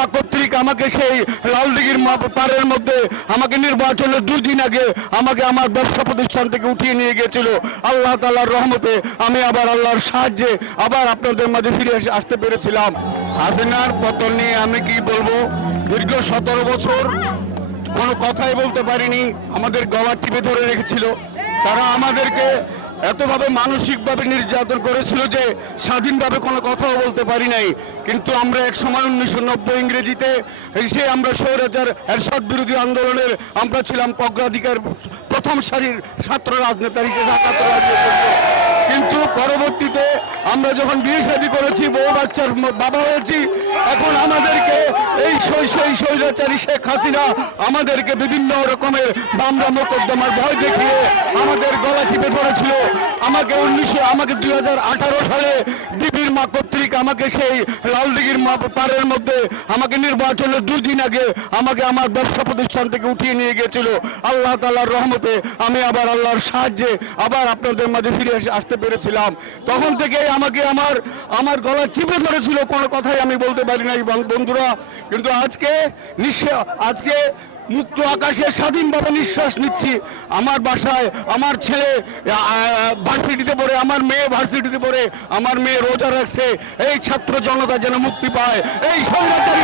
মা কর্তৃক আমাকে সেই লালদিঘির পাড়ের মধ্যে আমাকে নির্বাচনের দুদিন আগে আমাকে আমার ব্যবসা প্রতিষ্ঠান থেকে উঠিয়ে নিয়ে গিয়েছিল। আল্লাহ তালার রহমতে আমি আবার আল্লাহর সাহায্যে আবার আপনাদের মাঝে ফিরে আসতে পেরেছিলাম। হাসিনার পতন নিয়ে আমি কি বলব? দীর্ঘ সতেরো বছর কোনো কথাই বলতে পারিনি। আমাদের গলা টিপে ধরে রেখেছিল। তারা আমাদেরকে এতভাবে মানসিকভাবে নির্যাতন করেছিল যে স্বাধীনভাবে কোনো কথাও বলতে পারি নাই। কিন্তু আমরা এক সময় উনিশশো নব্বই ইংরেজিতে এসে আমরা স্বৈরাচার, এরশাদ বিরোধী আন্দোলনের আমরা ছিলাম অগ্রাধিকার, প্রথম সারির ছাত্র রাজনেতা হিসেবে রাজনীতি কিন্তু পরবর্তীতে আমরা যখন বিয়ে শাদী করেছি, বউ বাচ্চার বাবা হয়েছি, এখন আমাদেরকে সই স্বৈরাচারী শেখ হাসিনা, আমাদেরকে বিভিন্ন রকমের বামরা মোকদ্দমার ভয় দেখিয়ে আমাদের গলা টিপে পড়েছিল আমাকে উনিশশো, আমাকে দুই হাজার আঠারো সালে ডিবির মা কর্তৃক আমাকে সেই লালদিঘির মা- পাড়ের মধ্যে আমাকে নির্বাচনের দুদিন আগে আমাকে আমার ব্যবসা প্রতিষ্ঠান থেকে উঠিয়ে নিয়ে গেছিল আল্লাহ তালার রহমতে আমি আবার আল্লাহর সাহায্যে আবার আপনাদের মাঝে ফিরে আসতে পেরেছিলাম। তখন থেকেই আমাকে আমার আমার গলা চিপে ধরেছিল, কোনো কথাই আমি বলতে পারি নাই বন্ধুরা। কিন্তু আজকে নিঃশ্বাস আজকে মুক্ত আকাশে স্বাধীনভাবে নিঃশ্বাস নিচ্ছি। আমার বাসায় আমার ছেলে ভার্সিটিতে পড়ে, আমার মেয়ে ভার্সিটিতে পড়ে, আমার মেয়ে রোজা রাখছে। এই ছাত্র জনতা যেন মুক্তি পায়। এই সংগ্রাম থেকে